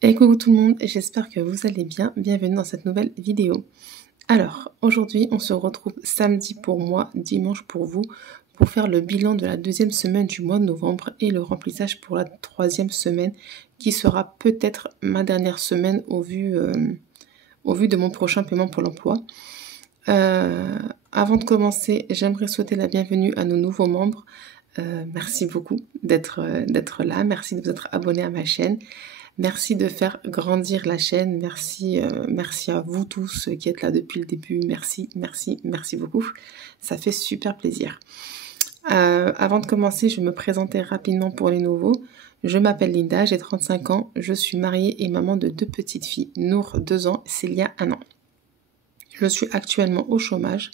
Et coucou tout le monde, j'espère que vous allez bien. Bienvenue dans cette nouvelle vidéo. Alors, aujourd'hui, on se retrouve samedi pour moi, dimanche pour vous, pour faire le bilan de la deuxième semaine du mois de novembre et le remplissage pour la troisième semaine, qui sera peut-être ma dernière semaine au vu de mon prochain paiement pour l'emploi. Avant de commencer, j'aimerais souhaiter la bienvenue à nos nouveaux membres. Merci beaucoup d'être là, merci de vous être abonnés à ma chaîne. Merci de faire grandir la chaîne, merci à vous tous qui êtes là depuis le début, merci beaucoup, ça fait super plaisir. Avant de commencer, je vais me présenter rapidement pour les nouveaux. Je m'appelle Linda, j'ai 35 ans, je suis mariée et maman de 2 petites filles, Nour 2 ans, Célia 1 an. Je suis actuellement au chômage,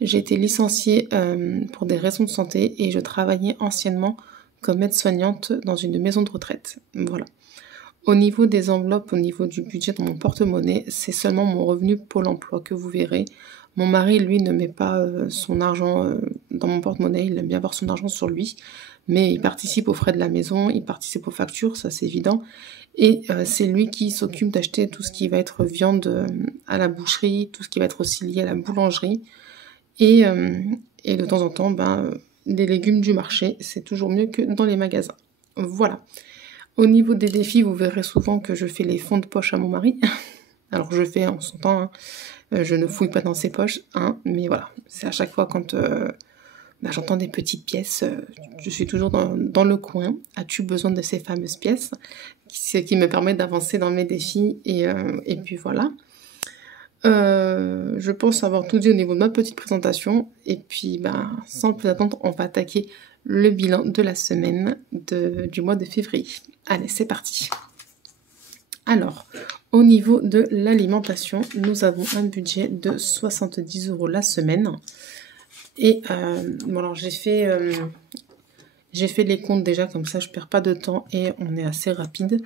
j'ai été licenciée pour des raisons de santé et je travaillais anciennement comme aide-soignante dans une maison de retraite, voilà. Au niveau des enveloppes, au niveau du budget de mon porte-monnaie, c'est seulement mon revenu Pôle emploi que vous verrez. Mon mari, lui, ne met pas son argent dans mon porte-monnaie, il aime bien avoir son argent sur lui, mais il participe aux frais de la maison, il participe aux factures, ça c'est évident, et c'est lui qui s'occupe d'acheter tout ce qui va être viande à la boucherie, tout ce qui va être aussi lié à la boulangerie, et de temps en temps, des légumes du marché, c'est toujours mieux que dans les magasins. Voilà. Au niveau des défis, vous verrez souvent que je fais les fonds de poche à mon mari. Alors je fais en son temps, hein. Je ne fouille pas dans ses poches, hein, mais voilà. C'est à chaque fois quand j'entends des petites pièces, je suis toujours dans le coin. As-tu besoin de ces fameuses pièces? Ce qui me permet d'avancer dans mes défis, et puis voilà. Je pense avoir tout dit au niveau de ma petite présentation, et puis sans plus attendre, on va attaquer le bilan de la semaine du mois de février. Allez, c'est parti. Alors, au niveau de l'alimentation, nous avons un budget de 70 € la semaine. Et alors j'ai fait les comptes déjà, comme ça je perds pas de temps et on est assez rapide.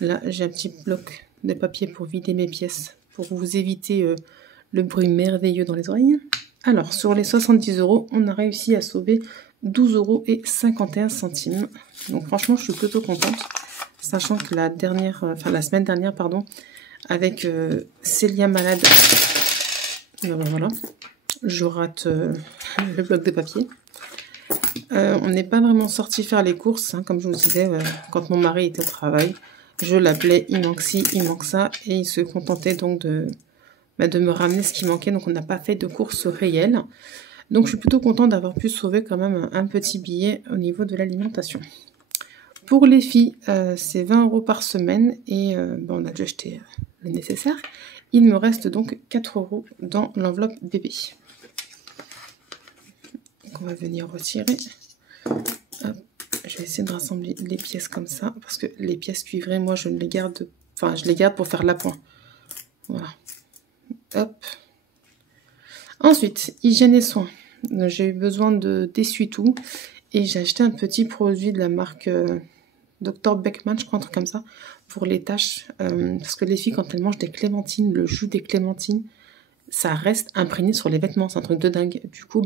Là, j'ai un petit bloc de papier pour vider mes pièces, pour vous éviter le bruit merveilleux dans les oreilles. Alors, sur les 70 €, on a réussi à sauver 12,51 €. Donc franchement, je suis plutôt contente, sachant que la semaine dernière, avec Célia malade, voilà, je rate le bloc de papier. On n'est pas vraiment sorti faire les courses, hein, comme je vous disais, quand mon mari était au travail. Je l'appelais, il manque ci, il manque ça, et il se contentait donc de me ramener ce qui manquait, donc on n'a pas fait de courses réelles. Donc je suis plutôt contente d'avoir pu sauver quand même un petit billet au niveau de l'alimentation. Pour les filles, c'est 20 € par semaine, et on a déjà acheté le nécessaire. Il me reste donc 4 € dans l'enveloppe bébé. Donc on va venir retirer. Hop. Je vais essayer de rassembler les pièces comme ça, parce que les pièces cuivrées, moi je les garde pour faire l'appoint. Voilà. Hop. Ensuite, hygiène et soins. J'ai eu besoin d'essuie-tout, et j'ai acheté un petit produit de la marque Dr Beckman, je crois, un truc comme ça, pour les taches, parce que les filles, quand elles mangent des clémentines, le jus des clémentines, ça reste imprégné sur les vêtements, c'est un truc de dingue. Du coup,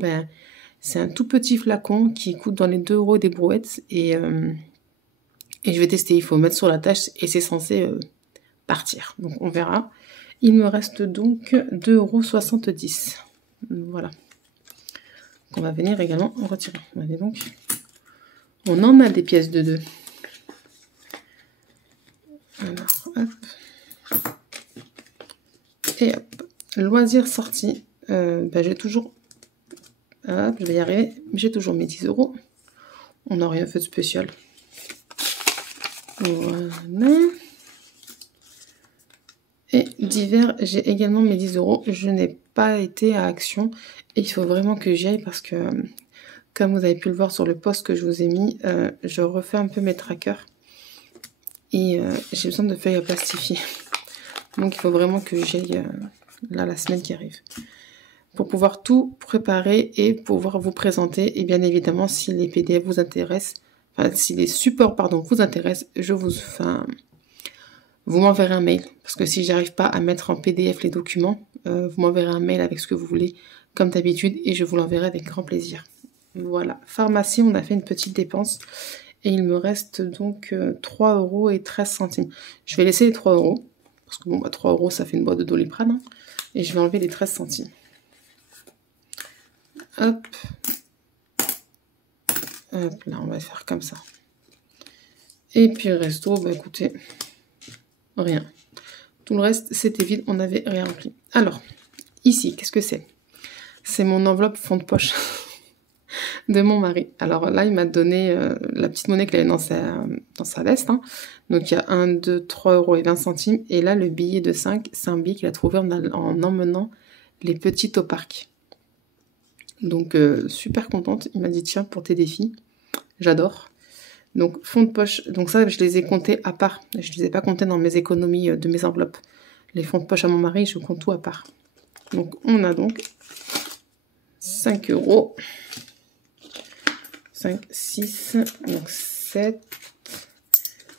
c'est un tout petit flacon qui coûte dans les 2 € des brouettes, et je vais tester. Il faut mettre sur la tache et c'est censé partir. Donc on verra. Il me reste donc 2,70 €. Voilà. On va venir également en retirer. Allez, donc, on en a des pièces de 2. Alors, hop. Et hop. Loisirs sortis. J'ai toujours... Hop, je vais y arriver. J'ai toujours mes 10 €. On n'a rien fait de spécial. Voilà. Et d'hiver, j'ai également mes 10 €. Je n'ai pas été à Action, et il faut vraiment que j'y aille, parce que, comme vous avez pu le voir sur le post que je vous ai mis, je refais un peu mes trackers, et j'ai besoin de feuilles à plastifier. Donc il faut vraiment que j'y aille la semaine qui arrive, pour pouvoir tout préparer et pouvoir vous présenter. Et bien évidemment, si les PDF vous intéressent, si les supports vous intéressent, vous m'enverrez un mail, parce que si j'arrive pas à mettre en PDF les documents, vous m'enverrez un mail avec ce que vous voulez, comme d'habitude, et je vous l'enverrai avec grand plaisir. Voilà, pharmacie, on a fait une petite dépense, Et il me reste donc 3,13 €. Je vais laisser les 3 €. Parce que bon, bah, 3 € ça fait une boîte de Doliprane. Hein, et je vais enlever les 13 centimes. Hop. Hop, là, on va faire comme ça. Et puis le resto, bah écoutez, rien. Tout le reste, c'était vide, on n'avait rien rempli. Alors, ici, qu'est-ce que c'est? C'est mon enveloppe fond de poche de mon mari. Alors là, il m'a donné la petite monnaie qu'il avait dans sa veste. Hein. Donc il y a 1, 2, 3,20 €. Et là, le billet de 5, c'est un billet qu'il a trouvé en emmenant les petites au parc. Donc super contente. Il m'a dit, tiens, pour tes défis, j'adore. Donc fond de poche, donc ça, je les ai comptés à part. Je ne les ai pas comptés dans mes économies de mes enveloppes. Les fonds de poche à mon mari, je compte tout à part. Donc on a donc 5 €. 5, 6, donc 7,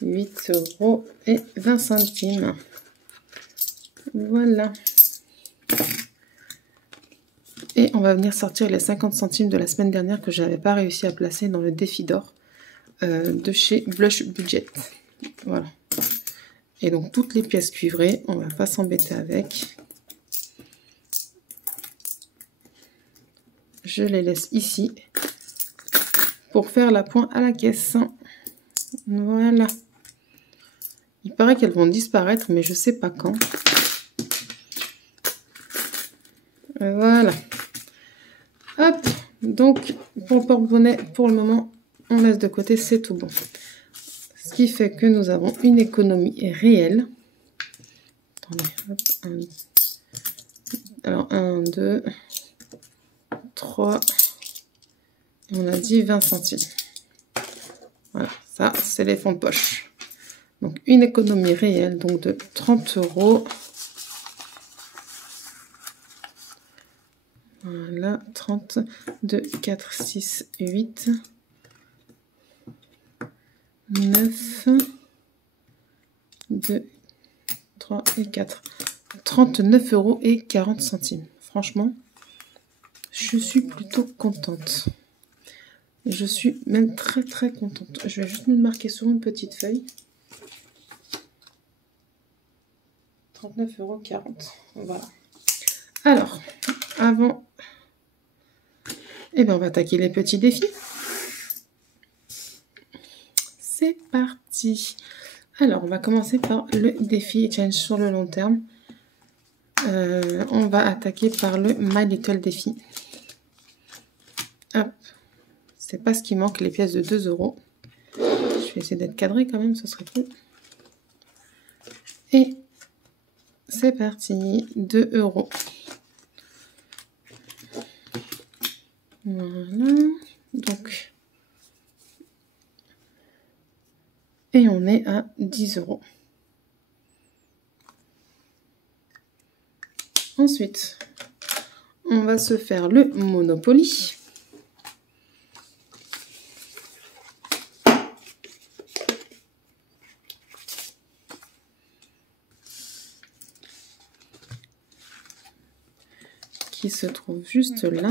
8,20 €. Voilà. Et on va venir sortir les 50 centimes de la semaine dernière que je n'avais pas réussi à placer dans le défi d'or de chez Blush Budget. Voilà. Et donc toutes les pièces cuivrées, on ne va pas s'embêter avec. Je les laisse ici pour faire la pointe à la caisse. Voilà. Il paraît qu'elles vont disparaître, mais je ne sais pas quand. Voilà. Hop. Donc, pour le porte-bonnet, pour le moment, on laisse de côté, c'est tout bon. Ce qui fait que nous avons une économie réelle. Attendez, hop, alors, 1, 2, 3, et on a dit 20 centimes. Voilà, ça, c'est les fonds de poche. Donc, une économie réelle, donc de 30 €. Voilà, 30, 2, 4, 6, 8, 9, 2, 3 et 4. 39,40 €. Franchement, je suis plutôt contente. Je suis même très très contente. Je vais juste me marquer sur une petite feuille. 39,40 €. Voilà. Alors, avant, eh bien, on va attaquer les petits défis. C'est parti. Alors, on va commencer par le défi challenge sur le long terme. On va attaquer par le My Little défi. Hop. C'est pas ce qui manque, les pièces de 2 €. Je vais essayer d'être cadré quand même, ce serait cool. Et c'est parti, 2 €. Voilà. Donc, et on est à 10 €. Ensuite, on va se faire le Monopoly. Qui se trouve juste là.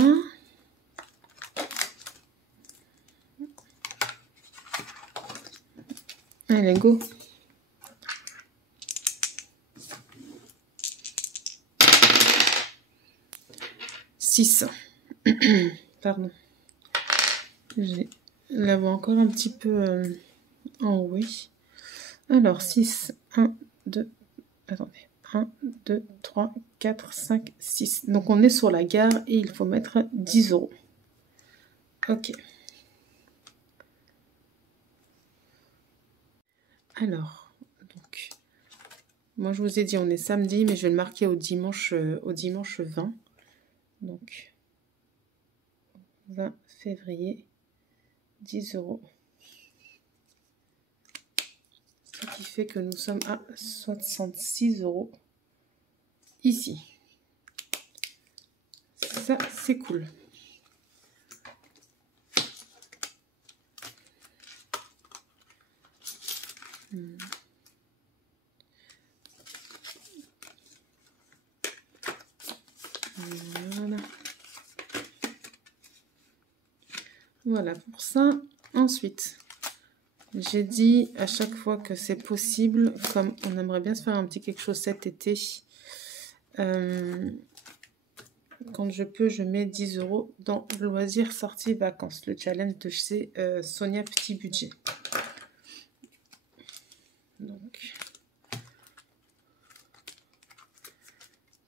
Allez, go. Pardon. J'ai la voix encore un petit peu enrouée. Alors, 6, 1, 2, attendez. 1, 2, 3, 4, 5, 6. Donc, on est sur la gare et il faut mettre 10 €. Ok. Alors, donc, moi je vous ai dit on est samedi, mais je vais le marquer au dimanche 20. Donc, 20 février, 10 €. Ce qui fait que nous sommes à 66 € ici. Ça, c'est cool. Voilà. Voilà pour ça. Ensuite, J'ai dit à chaque fois que c'est possible, comme on aimerait bien se faire un petit quelque chose cet été. Quand je peux, je mets 10 € dans loisirs sorties vacances. Le challenge de chez Sonia Petit Budget. Donc,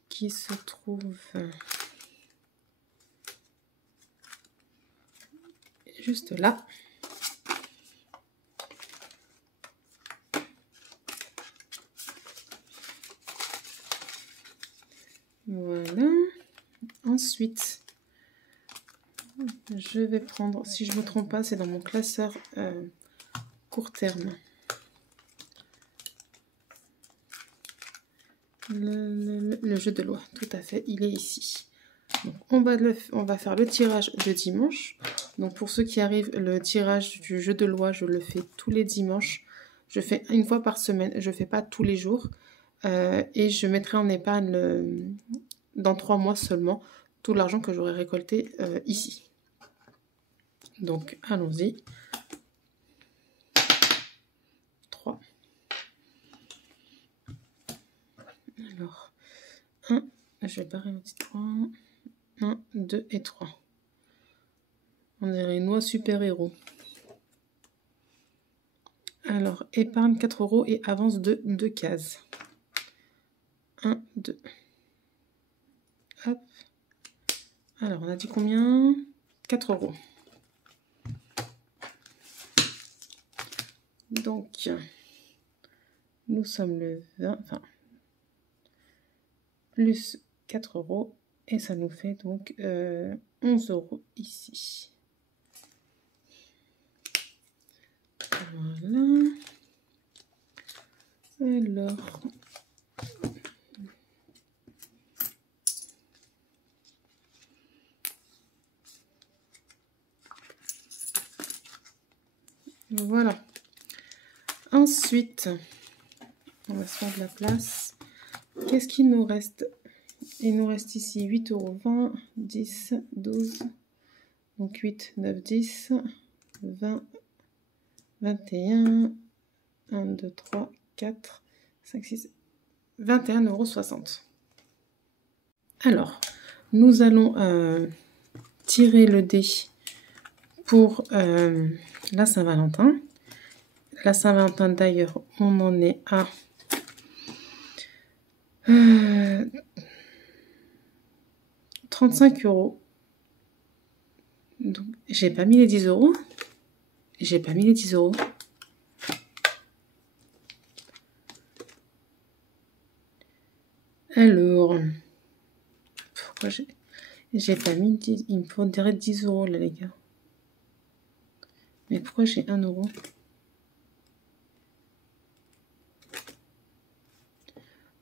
qui se trouve juste là. Voilà. Ensuite, je vais prendre, si je ne me trompe pas, c'est dans mon classeur court terme. Le jeu de loi, tout à fait, il est ici. Donc, on va faire le tirage de dimanche. Donc pour ceux qui arrivent, le tirage du jeu de loi, je le fais tous les dimanches. Je fais une fois par semaine, je ne fais pas tous les jours. Et je mettrai en épargne dans 3 mois seulement tout l'argent que j'aurai récolté ici. Donc allons-y. 3. Alors, 1, je vais barrer mon petit 3. 1, 2 et 3. On dirait une noix super-héros. Alors, épargne 4 € et avance de 2 cases. 1, 2. Hop. Alors, on a dit combien? 4 €. Donc, nous sommes le 20, enfin, plus 4 € et ça nous fait donc 11 € ici. Voilà. Alors, voilà. Ensuite, on va se faire de la place. Qu'est-ce qu'il nous reste? Il nous reste ici 8 €, 20, 10, 12, donc 8, 9, 10, 20, 21, 1, 2, 3, 4, 5, 6, 21,60 €. Alors, nous allons tirer le dé pour la Saint-Valentin. La Saint-Valentin, d'ailleurs, on en est à 35 €. Donc, j'ai pas mis les 10 €. J'ai pas mis les 10 €. Alors, pourquoi j'ai pas mis 10? Il me faudrait 10 € là, les gars. Mais pourquoi j'ai 1 €?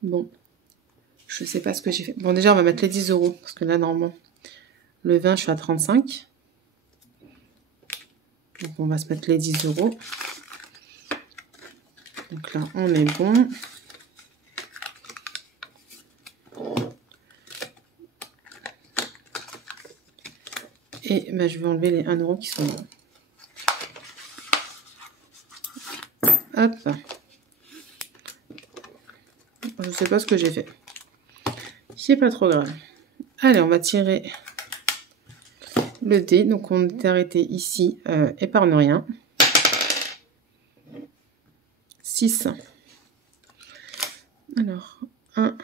Bon, je sais pas ce que j'ai fait. Bon, déjà, on va mettre les 10 €. Parce que là, normalement, le 20, je suis à 35. Donc, on va se mettre les 10 €. Donc là, on est bon. Et ben, je vais enlever les 1 € qui sont là. Hop. Je ne sais pas ce que j'ai fait. C'est pas trop grave. Allez, on va tirer le dé. Donc, on est arrêté ici. Épargne rien. 6. Alors, 1,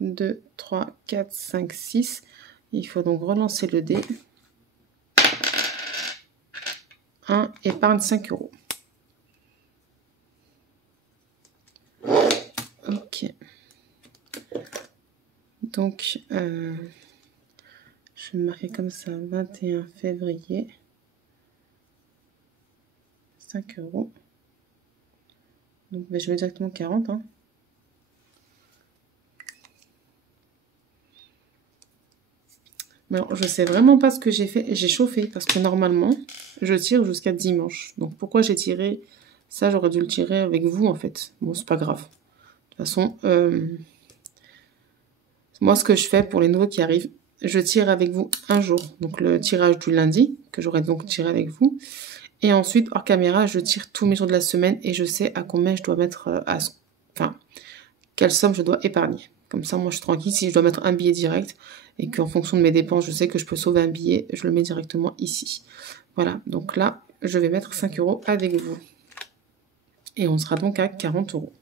2, 3, 4, 5, 6. Il faut donc relancer le dé. 1, épargne 5 €. Ok. Donc, je vais marquer comme ça, 21 février. 5 €. Donc, je vais directement 40. Hein. Mais alors, je sais vraiment pas ce que j'ai fait. J'ai chauffé parce que normalement, je tire jusqu'à dimanche. Donc, pourquoi j'ai tiré ça? J'aurais dû le tirer avec vous, en fait. Bon, c'est pas grave. De toute façon, moi, ce que je fais pour les nouveaux qui arrivent, je tire avec vous un jour. Donc, le tirage du lundi, que j'aurais donc tiré avec vous. Et ensuite, hors caméra, je tire tous mes jours de la semaine et je sais à combien je dois mettre, enfin, quelle somme je dois épargner. Comme ça, moi, je suis tranquille. Si je dois mettre un billet direct et qu'en fonction de mes dépenses, je sais que je peux sauver un billet, je le mets directement ici. Voilà, donc là, je vais mettre 5 € avec vous. Et on sera donc à 40 €.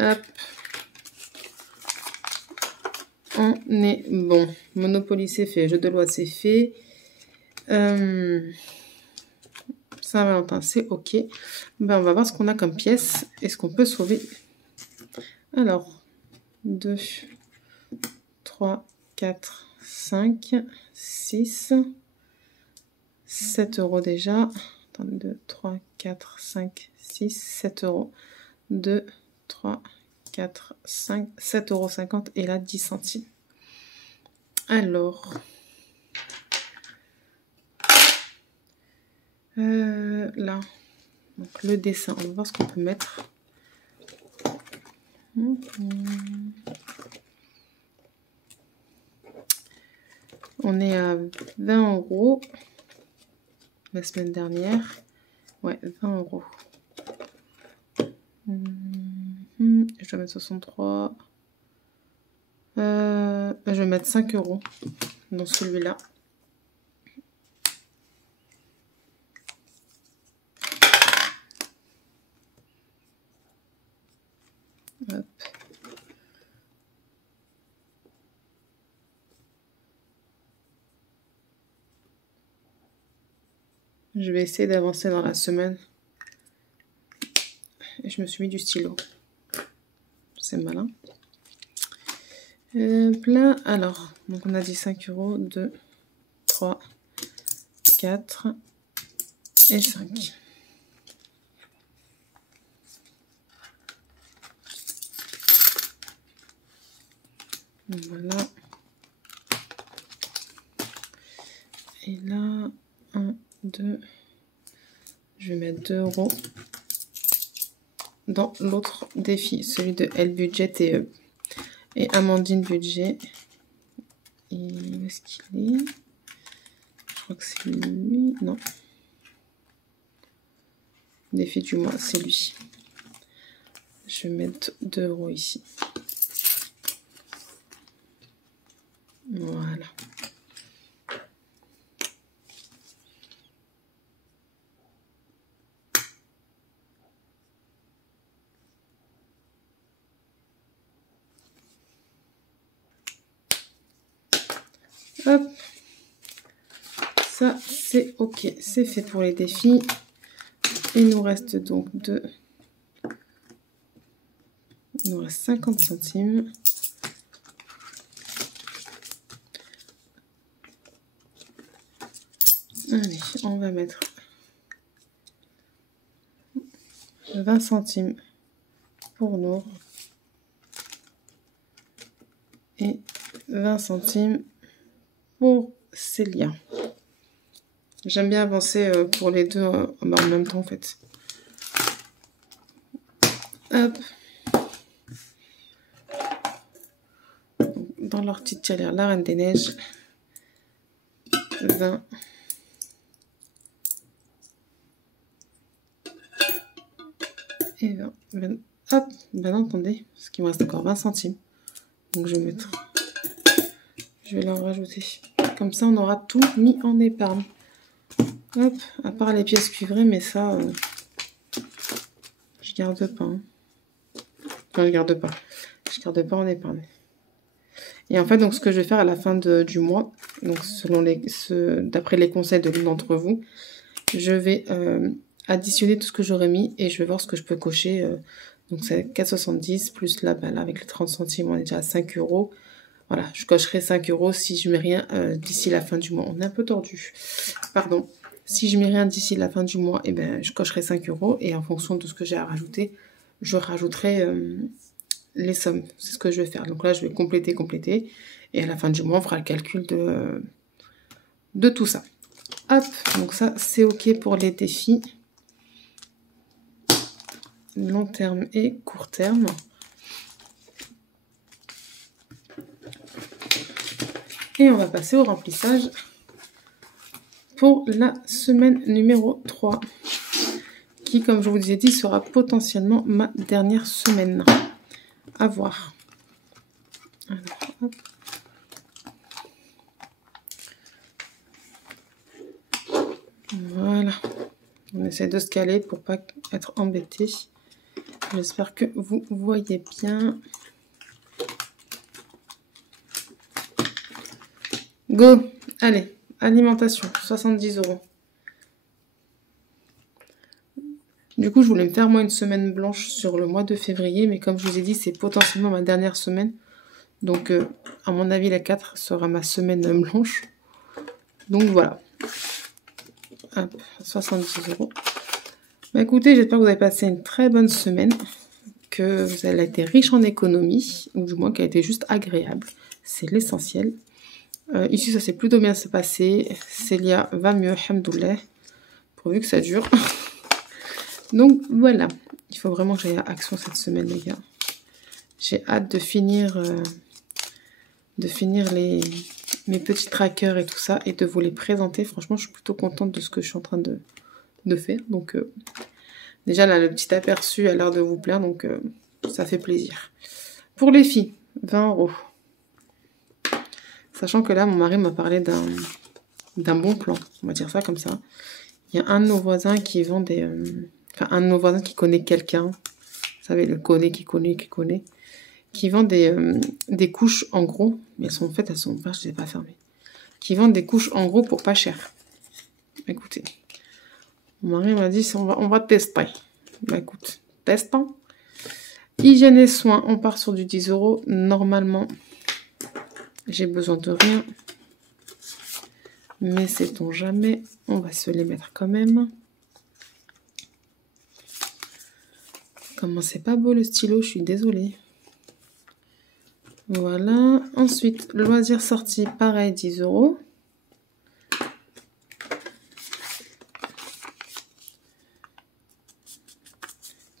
Hop. On est bon. Monopoly, c'est fait. Jeu de loi, c'est fait. Saint-Valentin, c'est OK. Ben, on va voir ce qu'on a comme pièce. Est-ce qu'on peut sauver? Alors, 2, 3, 4, 5, 6, 7 € déjà. Attendez, 2, 3, 4, 5, 6, 7 €. 2, 3, 4, 5, 7,50 € et là 10 centimes. Alors, là, donc le dessin, on va voir ce qu'on peut mettre. On est à 20 € la semaine dernière. Ouais, 20 €. Je dois mettre 63. Je vais mettre 5 € dans celui-là. Hop. Je vais essayer d'avancer dans la semaine. Et je me suis mis du stylo. C'est malin. Plein. Alors, donc on a dit 5 €, 2, 3, 4 et 5. Voilà. Et là, 1, 2. Je vais mettre 2 € dans l'autre défi, celui de Elle Budget et Amandine Budget. Et où est-ce qu'il est? Je crois que c'est lui. Non. Défi du mois, c'est lui. Je vais mettre 2 € ici. Voilà. Hop. Ça, c'est OK. C'est fait pour les défis. Il nous reste donc il nous reste 50 centimes. Allez, on va mettre 20 centimes pour Nour et 20 centimes pour Célia. J'aime bien avancer pour les deux en même temps en fait. Hop. Dans leur petite tirelire, la Reine des Neiges. 20. Et 20. Hop. Ben non, attendez, parce qu'il me reste encore 20 centimes. Donc je vais mettre... Je vais leur rajouter. Comme ça, on aura tout mis en épargne. Hop, à part les pièces cuivrées, mais ça, je garde pas. Hein. Enfin, je garde pas. Je garde pas en épargne. Et en fait, donc, ce que je vais faire à la fin du mois, donc d'après les conseils de l'une d'entre vous, je vais additionner tout ce que j'aurais mis et je vais voir ce que je peux cocher. Donc, c'est 4,70 plus là, ben, là, avec les 30 centimes, on est déjà à 5 €. Voilà, je cocherai 5 € si je mets rien d'ici la fin du mois. On est un peu tordu. Pardon. Si je mets rien d'ici la fin du mois, eh ben, je cocherai 5 € et en fonction de ce que j'ai à rajouter, je rajouterai les sommes. C'est ce que je vais faire. Donc là, je vais compléter. Et à la fin du mois, on fera le calcul de tout ça. Hop, donc ça, c'est OK pour les défis. Long terme et court terme. Et on va passer au remplissage pour la semaine numéro 3. Qui, comme je vous ai dit, sera potentiellement ma dernière semaine. À voir. Alors, hop. Voilà. On essaie de se caler pour pas être embêté. J'espère que vous voyez bien. Go! Allez, alimentation, 70 €. Du coup, je voulais me faire moi une semaine blanche sur le mois de février, mais comme je vous ai dit, c'est potentiellement ma dernière semaine. Donc, à mon avis, la 4 sera ma semaine blanche. Donc, voilà. Hop, 70 €. Bah, écoutez, j'espère que vous avez passé une très bonne semaine, que vous avez été riche en économie, ou du moins qu'elle a été juste agréable. C'est l'essentiel. Ici, ça s'est plutôt bien se passer. Célia va mieux, alhamdoulilah, pourvu que ça dure. Donc, voilà. Il faut vraiment que j'aille à Action cette semaine, les gars. J'ai hâte de finir mes petits trackers et tout ça, et de vous les présenter. Franchement, je suis plutôt contente de ce que je suis en train de faire. Donc, déjà, là, le petit aperçu a l'air de vous plaire, donc ça fait plaisir. Pour les filles, 20 €. Sachant que là, mon mari m'a parlé d'un bon plan, on va dire ça comme ça. Il y a un de nos voisins qui vend des... un de nos voisins qui connaît quelqu'un, vous savez, le connaît, qui vend des couches en gros, mais elles sont faites, elles sont pas, je les ai pas fermées, qui vendent des couches en gros pour pas cher. Écoutez, mon mari m'a dit, on va tester. Bah écoute, testons. Hygiène et soins, on part sur du 10 €. Normalement, j'ai besoin de rien. Mais sait-on jamais, on va se les mettre quand même. Comment c'est pas beau le stylo, je suis désolée. Voilà. Ensuite, loisirs sortis, pareil, 10 €.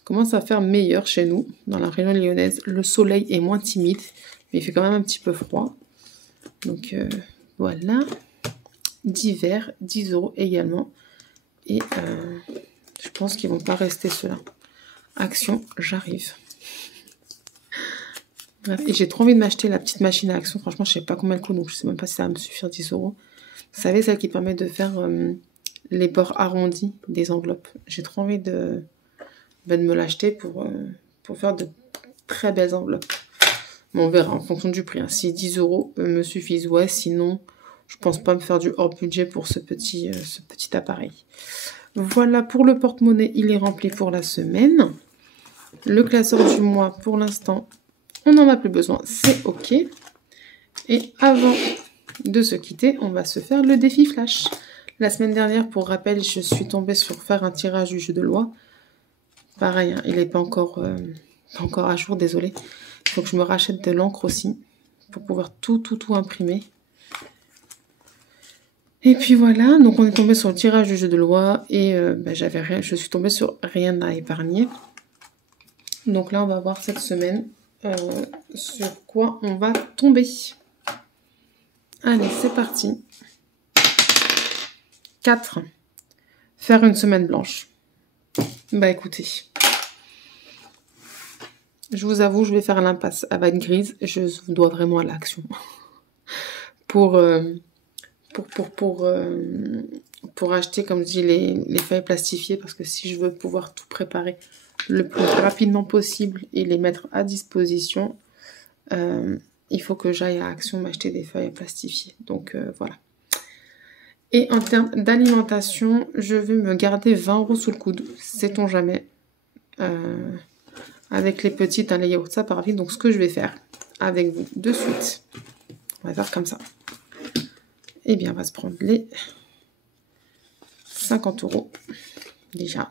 Commence à faire meilleur chez nous, dans la région lyonnaise. Le soleil est moins timide, mais il fait quand même un petit peu froid. Donc, voilà. D'hiver, 10 € également. Et je pense qu'ils vont pas rester ceux-là. Action, j'arrive. Bref, et j'ai trop envie de m'acheter la petite machine à Action. Franchement, je sais pas combien elle coûte, donc je sais même pas si ça va me suffire 10 €. Vous savez, celle qui permet de faire les bords arrondis des enveloppes. J'ai trop envie de me l'acheter pour faire de très belles enveloppes. Mais on verra en fonction du prix. Hein. Si 10 € me suffisent, ouais. Sinon, je pense pas me faire du hors budget pour ce petit appareil. Voilà, pour le porte-monnaie, il est rempli pour la semaine. Le classeur du mois, pour l'instant, on n'en a plus besoin, c'est OK. Et avant de se quitter, on va se faire le défi flash. La semaine dernière, pour rappel, je suis tombée sur faire un tirage du jeu de loi. Pareil, hein, il n'est pas encore à jour, désolé. Il faut que je me rachète de l'encre aussi, pour pouvoir tout imprimer. Et puis voilà, donc on est tombé sur le tirage du jeu de loi et je suis tombée sur rien à épargner. Donc là, on va voir cette semaine sur quoi on va tomber. Allez, c'est parti. 4. Faire une semaine blanche. Bah écoutez, je vous avoue, je vais faire l'impasse avec grise. Je vous dois vraiment à l'action. Pour acheter, comme je dis, les feuilles plastifiées, parce que si je veux pouvoir tout préparer le plus rapidement possible et les mettre à disposition, il faut que j'aille à Action m'acheter des feuilles plastifiées. Donc voilà. Et en termes d'alimentation, je vais me garder 20 € sous le coude, sait-on jamais. Avec les petites, les yaourts, ça part vite. Donc ce que je vais faire avec vous de suite, on va faire comme ça. Eh bien, on va se prendre les 50 € déjà.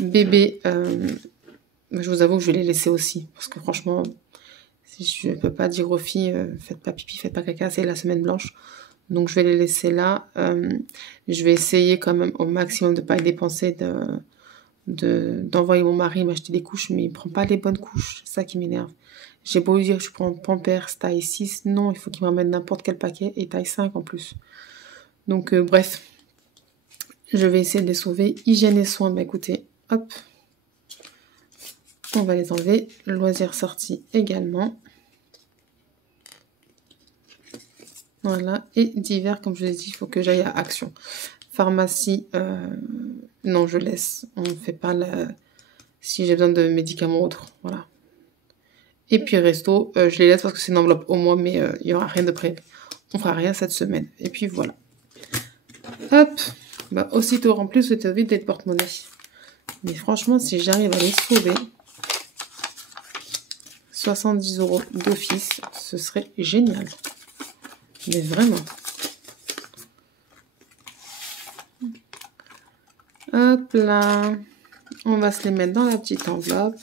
Bébé, je vous avoue que je vais les laisser aussi. Parce que franchement, si je ne peux pas dire aux filles, faites pas pipi, faites pas caca, c'est la semaine blanche. Donc je vais les laisser là. Je vais essayer quand même au maximum de ne pas y dépenser, d'envoyer mon mari m'acheter des couches, mais il ne prend pas les bonnes couches. C'est ça qui m'énerve. J'ai beau lui dire que je prends Pampers taille 6. Non, il faut qu'il me ramène n'importe quel paquet et taille 5 en plus. Donc, bref. Je vais essayer de les sauver. Hygiène et soins, bah écoutez, hop. On va les enlever. Loisirs sortis également. Voilà. Et divers, comme je vous ai dit, il faut que j'aille à Action. Pharmacie, non, je laisse. On ne fait pas la... Si j'ai besoin de médicaments autres, voilà. Et puis resto, je les laisse parce que c'est une enveloppe au mois, mais il n'y aura rien de prêt. On fera rien cette semaine. Et puis voilà. Hop. Bah, aussitôt rempli, c'était vite d'être porte-monnaie. Mais franchement, si j'arrive à les sauver, 70 € d'office, ce serait génial. Mais vraiment. Hop là. On va se les mettre dans la petite enveloppe.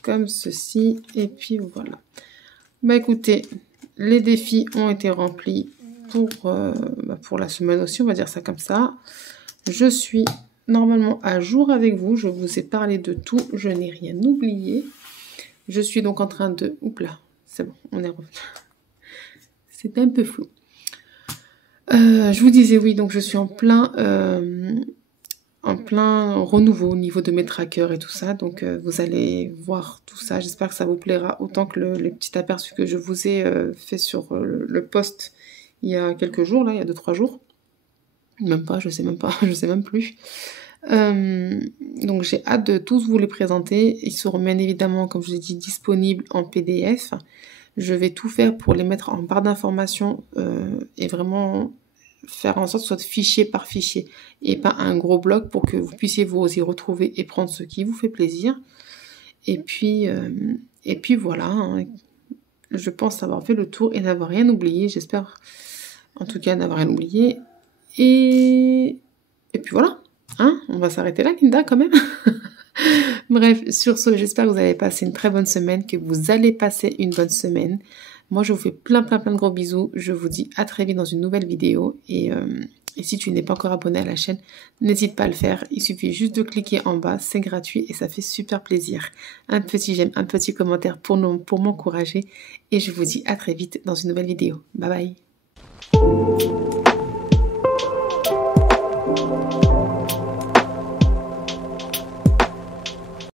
Comme ceci. Et puis voilà. Bah écoutez, les défis ont été remplis pour la semaine aussi, on va dire ça comme ça. Je suis normalement à jour avec vous. Je vous ai parlé de tout. Je n'ai rien oublié. Je suis donc en train de... Oups là, c'est bon, on est revenu. C'est un peu flou. Je vous disais oui, donc je suis en plein renouveau au niveau de mes trackers et tout ça. Donc vous allez voir tout ça. J'espère que ça vous plaira autant que le petit aperçu que je vous ai fait sur le post il y a quelques jours, là, il y a 2-3 jours. Même pas, je sais même plus. Donc j'ai hâte de tous vous les présenter. Ils seront bien évidemment, comme je vous ai dit, disponibles en PDF. Je vais tout faire pour les mettre en barre d'informations et vraiment faire en sorte que ce soit fichier par fichier et pas un gros bloc pour que vous puissiez vous y retrouver et prendre ce qui vous fait plaisir. Et puis voilà, hein. Je pense avoir fait le tour et n'avoir rien oublié. J'espère en tout cas n'avoir rien oublié. Et puis voilà, hein, on va s'arrêter là, Linda, quand même. Bref, sur ce, j'espère que vous avez passé une très bonne semaine, que vous allez passer une bonne semaine. Moi, je vous fais plein de gros bisous. Je vous dis à très vite dans une nouvelle vidéo. Et si tu n'es pas encore abonné à la chaîne, n'hésite pas à le faire. Il suffit juste de cliquer en bas, c'est gratuit et ça fait super plaisir. Un petit j'aime, un petit commentaire pour m'encourager. Et je vous dis à très vite dans une nouvelle vidéo. Bye bye.